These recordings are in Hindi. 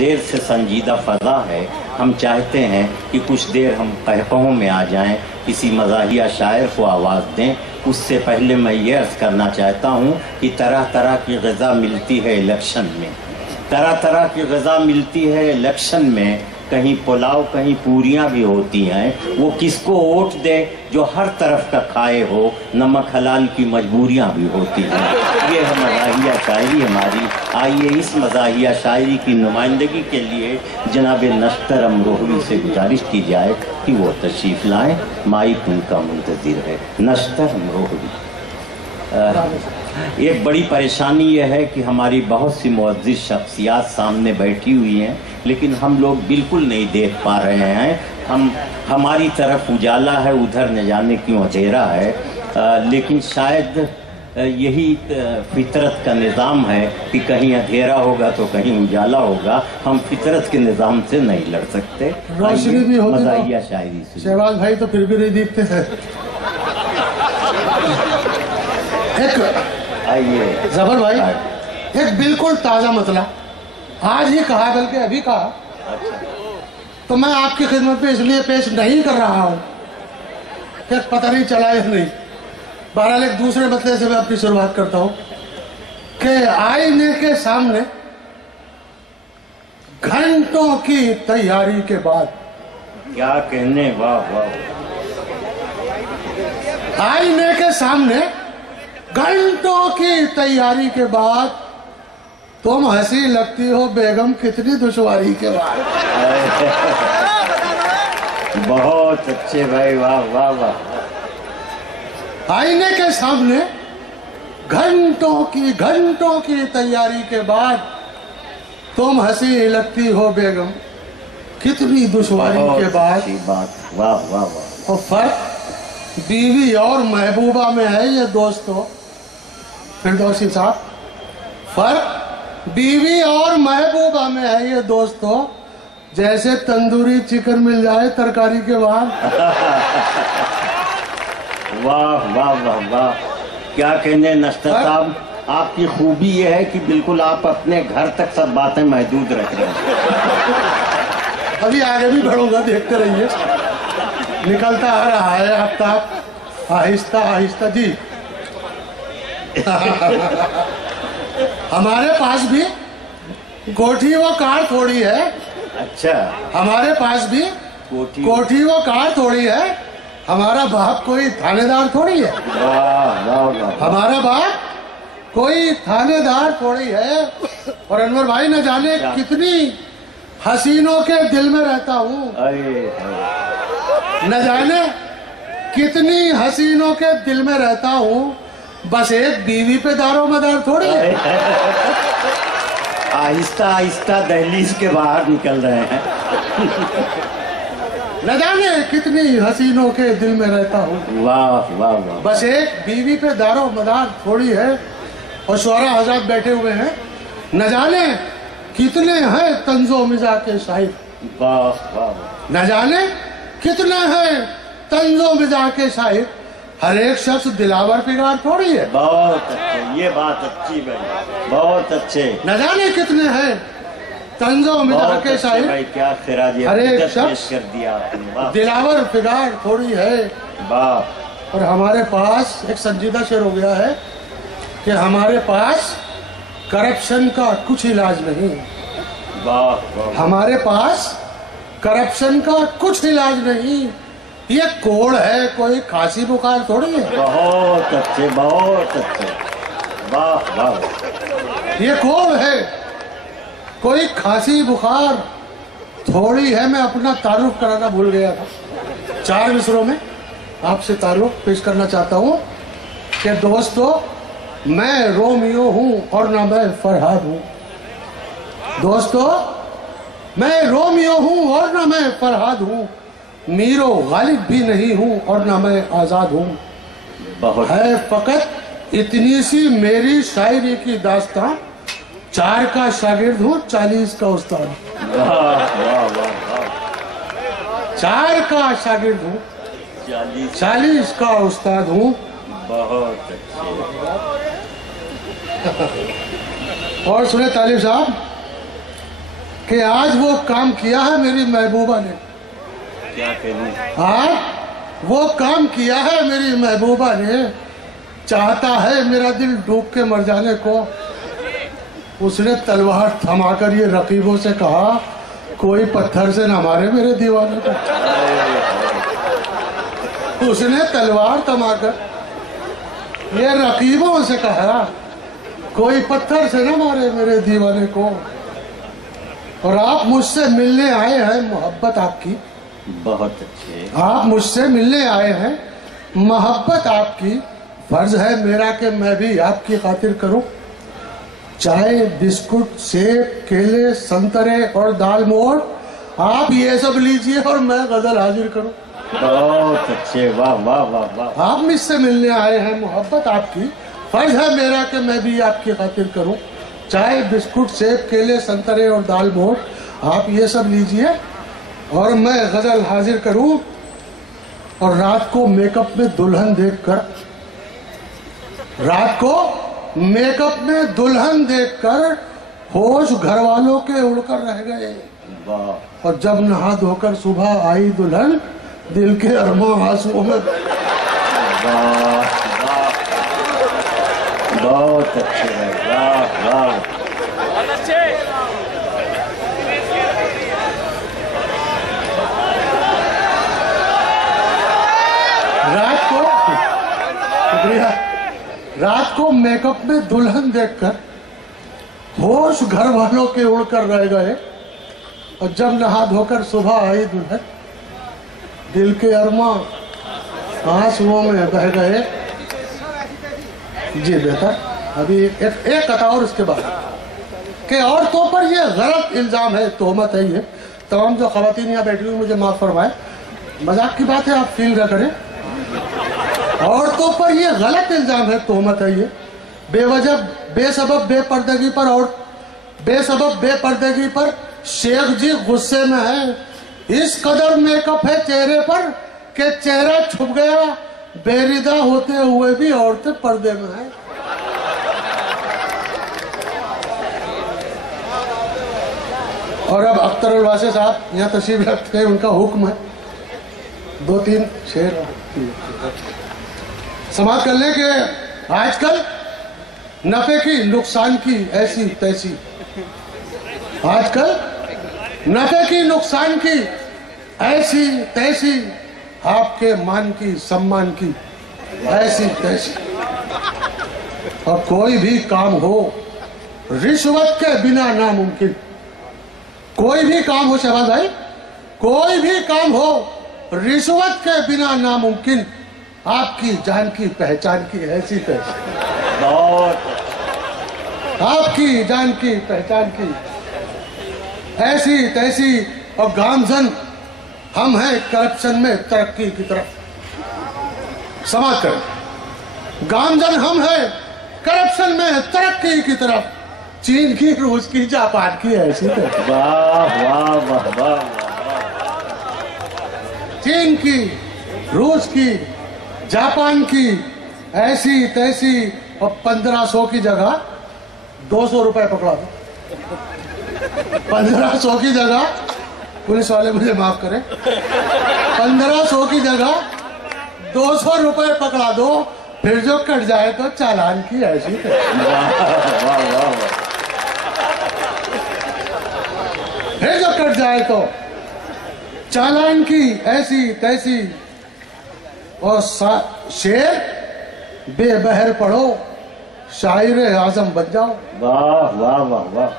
देर से संजीदा फ़ज़ा है। हम चाहते हैं कि कुछ देर हम कहकहों में आ जाएं, किसी मज़ाहिया शायर को आवाज़ दें। उससे पहले मैं ये अर्ज़ करना चाहता हूँ कि तरह तरह की ग़िज़ा मिलती है इलेक्शन में, तरह तरह की ग़िज़ा मिलती है इलेक्शन में। कहीं पुलाव कहीं पूरियां भी होती हैं। वो किसको वोट दे जो हर तरफ का खाए हो, नमक हलाल की मजबूरियां भी होती हैं। ये है मज़ाहिया शायरी हमारी। आइए इस मज़ाहिया शायरी की नुमाइंदगी के लिए जनाब नश्तर अमरोहवी से गुजारिश की जाए कि वो तशरीफ़ लाएँ। माइक उनका मुंतज़िर है। नश्तर अमरोहवी। एक बड़ी परेशानी यह है कि हमारी बहुत सी मुअज़्ज़िज़ शख्सियात सामने बैठी हुई हैं, लेकिन हम लोग बिल्कुल नहीं देख पा रहे हैं। हमारी तरफ उजाला है, उधर न जाने क्यों अंधेरा है। लेकिन शायद यही फितरत का निज़ाम है कि कहीं अंधेरा होगा तो कहीं उजाला होगा। हम फितरत के निज़ाम से नहीं लड़ सकते। रोशनी भी होगी मज़ाहिया शायरी से। शहबाज भाई तो फिर भी नहीं दिखते हैं। आइए जबर भाई, एक बिल्कुल ताजा मसला आज ही कहा, बल्कि अभी कहा। तो मैं आपकी खिदमत में इसलिए पेश नहीं कर रहा हूं कि पता नहीं चला या नहीं। बहरहाल एक दूसरे मसले से मैं अपनी शुरुआत करता हूं कि आईने के सामने घंटों की तैयारी के बाद, क्या कहने, वाह वाह। आईने के सामने घंटों की तैयारी के बाद तुम हंसी लगती हो बेगम कितनी दुश्वारी के बाद। बहुत अच्छे भाई, वाह वाह वाह। आईने के सामने घंटों की तैयारी के बाद तुम हंसी लगती हो बेगम कितनी दुश्वारी के बाद। बात, वाह वाह वाह। और फर्क बीवी और महबूबा में है ये दोस्तों, फिरदौसी साहब, फर्क बीवी और महबूबा में है ये दोस्तों, जैसे तंदूरी चिकन मिल जाए तरकारी के बाद। वाह वाह वाह वाह, क्या कहने नश्तर साहब। आपकी खूबी ये है कि बिल्कुल आप अपने घर तक सब बातें महदूद रख रहे हैं। अभी आगे भी बढ़ूंगा, देखते रहिए। निकलता आ रहा है आफ्ताब, आहिस्ता आहिस्ता जी। हमारे पास भी कोठी व कार थोड़ी है। अच्छा, हमारे पास भी कोठी व कार थोड़ी है। हमारा बाप कोई थानेदार थोड़ी है। वाह वाह वाह। हमारा बाप कोई थानेदार थोड़ी है। और अनवर भाई न जाने कितनी हसीनों के दिल में रहता हूँ, न जाने कितनी हसीनों के दिल में रहता हूँ। बस एक बीवी पे दारो मदार थोड़ी है। आहिस्ता आहिस्ता दहलीज के बाहर निकल रहे हैं। न जाने कितनी हसीनों के दिल में रहता हूँ। वाह वाह वाह। बस एक बीवी पे दारो मदार थोड़ी है। और शुअरा हज़रात बैठे हुए हैं, न जाने कितने हैं तंजो मिजा के शायर। वाह वाह। न जाने कितने हैं तंजो मिजा के शायर। हर एक शख्स दिलावर फिगार थोड़ी है। बहुत अच्छे, ये बात अच्छी भाई, बहुत अच्छे। न जाने कितने हैं तंजो मिजा के शायर। भाई क्या खिराज हर एक शख्स कर दिया आपने। दिलावर फिगार थोड़ी है। वाह। और हमारे पास एक संजीदा शेर हो गया है कि हमारे पास करप्शन का कुछ इलाज नहीं। वाह। हमारे पास करप्शन का कुछ इलाज नहीं। ये कोड़ है, कोई खांसी बुखार थोड़ी है। बहुत अच्छे, बहुत अच्छे। वाह वाह। ये कोड़ है, कोई खांसी बुखार थोड़ी है। मैं अपना तारुफ कराना भूल गया था। 4 मिसरों में आपसे तारुफ पेश करना चाहता हूँ कि दोस्तों, मैं रोमियो हूँ और ना मैं फरहाद हूँ। दोस्तों, मैं रोमियो हूँ और ना मैं फरहाद हूँ। मीरो गालिब भी नहीं हूँ और ना मैं आजाद हूँ। बहुत है फकत इतनी सी मेरी शायरी की दास्तां। 4 का शागिर्द हूँ, 40 का उस्ताद। वाह वाह वाह। 4 का शागिर्द हूँ, 40 का उस्ताद हूँ। बहुत अच्छे। और सुने तालिब साहब कि आज वो काम किया है मेरी महबूबा ने। क्या करूं? आज वो काम किया है मेरी महबूबा ने, चाहता है मेरा दिल डूब के मर जाने को। उसने तलवार थमाकर ये रकीबों से कहा, कोई पत्थर से न मारे मेरे दीवाने को। उसने तलवार थमाकर ये रकीबों से कहा, कोई पत्थर से न मारे मेरे दीवाने को। और आप मुझसे मिलने आए हैं, मोहब्बत आपकी। बहुत अच्छे। आप मुझसे मिलने आए हैं, मोहब्बत आपकी। फर्ज है मेरा कि मैं भी आपकी खातिर करूं। चाय, बिस्कुट, सेब, केले, संतरे और दाल मोठ, आप ये सब लीजिए और मैं गजल हाजिर करूं। बहुत अच्छे, वाह वाह वाह वाह। आप मुझसे मिलने आए हैं, मोहब्बत आपकी। फर्ज है मेरा कि मैं भी आपकी खातिर करूं। चाय, बिस्कुट, सेब, केले, संतरे और दाल मोठ, आप ये सब लीजिए और मैं गजल हाजिर करूं। और रात को मेकअप में दुल्हन देखकर, रात को मेकअप में दुल्हन देखकर होश घर वालों के उड़कर रह गए। वाह। और जब नहा धोकर सुबह आई दुल्हन, दिल के अरमां आंसुओं में। वाह वाह, बहुत अच्छे भाई, वाह वाह। रात को, शुक्रिया, रात को मेकअप में दुल्हन देखकर होश घर वालों के उड़कर रह गए। और जब नहा धोकर सुबह आई दुल्हन, दिल के अरमां आंसुओं में बह गए। जी बेहतर, अभी एक कथा और इसके बाद कि औरतों पर ये गलत इल्जाम है, तोहमत है ये। तमाम जो खवातीन यहाँ बैठी हुई मुझे माफ फरमाए, मजाक की बात है, आप फील ना करें। औरतों पर ये गलत इल्जाम है, तोहमत है ये। बेवजह बेसबब बेपर्दगी पर और बेसबब बेपर्दगी पर शेख जी गुस्से में है। इस कदर मेकअप है चेहरे पर कि चेहरा छुप गया, बेरिदा होते हुए भी औरतें पर्दे में है। और अब अख्तर उल वासी साहब यहाँ तशरीफ रखते हैं, उनका हुक्म है, 2-3 शेर समाप्त कर ले कि आजकल नफे की नुकसान की ऐसी तैसी, आजकल नफे की नुकसान की ऐसी तैसी, आपके मान की सम्मान की ऐसी तैसी। और कोई भी काम हो रिश्वत के बिना नामुमकिन, कोई भी काम हो शहबाज भाई, कोई भी काम हो रिश्वत के बिना नामुमकिन। आपकी जान की पहचान की ऐसी तैसी, आपकी जान की पहचान की ऐसी तैसी। और गामजन हम हैं करप्शन में तरक्की की तरफ। समाज कर, गामजन हम हैं करप्शन में तरक्की की तरफ। चीन की, रूस की, जापान की ऐसी तैसी। वाह वाह वाह वाह। चीन की, रूस की, जापान की ऐसी तैसी। और 1500 की जगह 200 रुपए पकड़ा दो। 1500 की जगह, पुलिस वाले मुझे माफ करें, 1500 की जगह 200 रुपए पकड़ा दो, फिर जो कट जाए तो चालान की ऐसी फिर जो कट जाए तो चालान की ऐसी तैसी। और शेर बेबहर पढ़ो, शायर आजम बन जाओ। वाह वाह वाह वाह।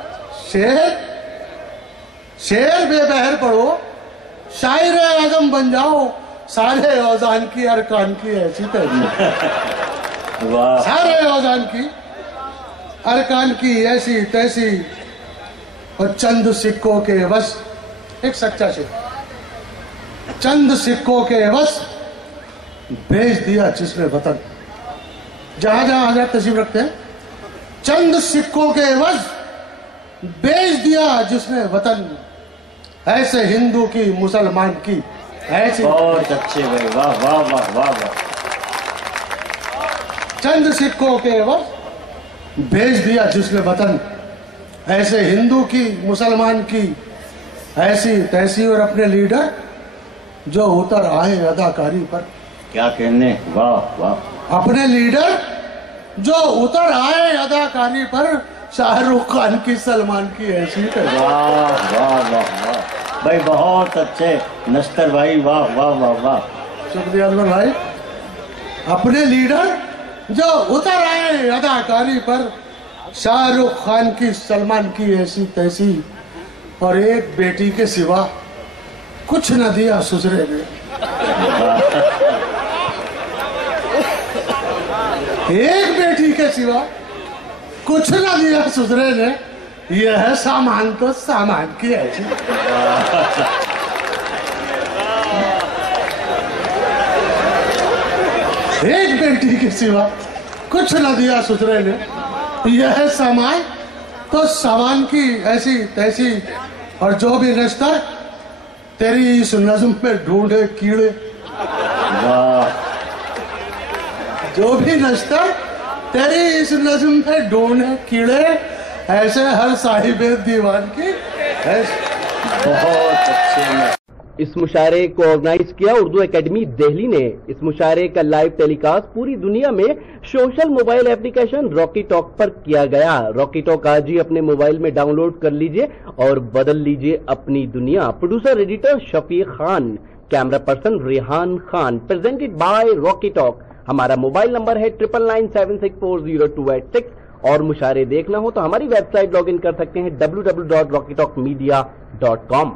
शेर बेबहर पढ़ो, शायर आजम बन जाओ। सारे औजान की अरकान की ऐसी तैसी। वाह। सारे औजान की अरकान की ऐसी तैसी। और चंद सिक्कों के वश, एक सच्चा शेर, चंद सिक्कों के वश भेज दिया जिसने वतन। जहां जहां हजरत तशरीफ रखते हैं, चंद सिक्कों के वश बेच दिया जिसने वतन। ऐसे हिंदू की, मुसलमान की ऐसी। बहुत अच्छे भाई, वाह वाह वाह वाह वाह। चंद सिक्कों के वश भेज दिया जिसने वतन। ऐसे हिंदू की, मुसलमान की ऐसी तैसी, और अपने लीडर जो उतर आए अदाकारी पर। क्या कहने, वाह वाह। अपने लीडर जो उतर आए अदाकारी पर, शाहरुख खान की, सलमान की ऐसी। वाह वाह वाह वाह भाई, बहुत अच्छे नश्तर भाई, वाह वाह वाह वाह। शुक्रिया अनवर भाई। अपने लीडर जो उतर आए अदाकारी पर, शाहरुख खान की, सलमान की ऐसी तैसी, और एक बेटी के सिवा कुछ न दिया ससुरे ने। एक बेटी के सिवा कुछ न दिया ससुरे ने, यह है सामान तो सामान की ऐसी। एक बेटी के सिवा कुछ न दिया ससुरे ने, यह है सामान तो सामान की ऐसी तैसी, और जो भी नश्तर तेरी इस नज्म में ढूंढे कीड़े। जो भी नश्तर तेरी इस नज्म में ढूंढे कीड़े, ऐसे हर साहिबे दीवान की। बहुत अच्छे। इस मुशायरे को ऑर्गेनाइज किया उर्दू एकेडमी दिल्ली ने। इस मुशायरे का लाइव टेलीकास्ट पूरी दुनिया में social mobile application Rocky talk पर किया गया। रॉकी टॉक आज ही अपने मोबाइल में डाउनलोड कर लीजिए और बदल लीजिए अपनी दुनिया। Producer editor Shafiq Khan, camera person Rehan Khan, presented by Rocky talk. हमारा मोबाइल नंबर है 9997640286। और मुशायरे देखना हो तो हमारी वेबसाइट लॉग इन कर सकते हैं www.rockytalkmedia.com।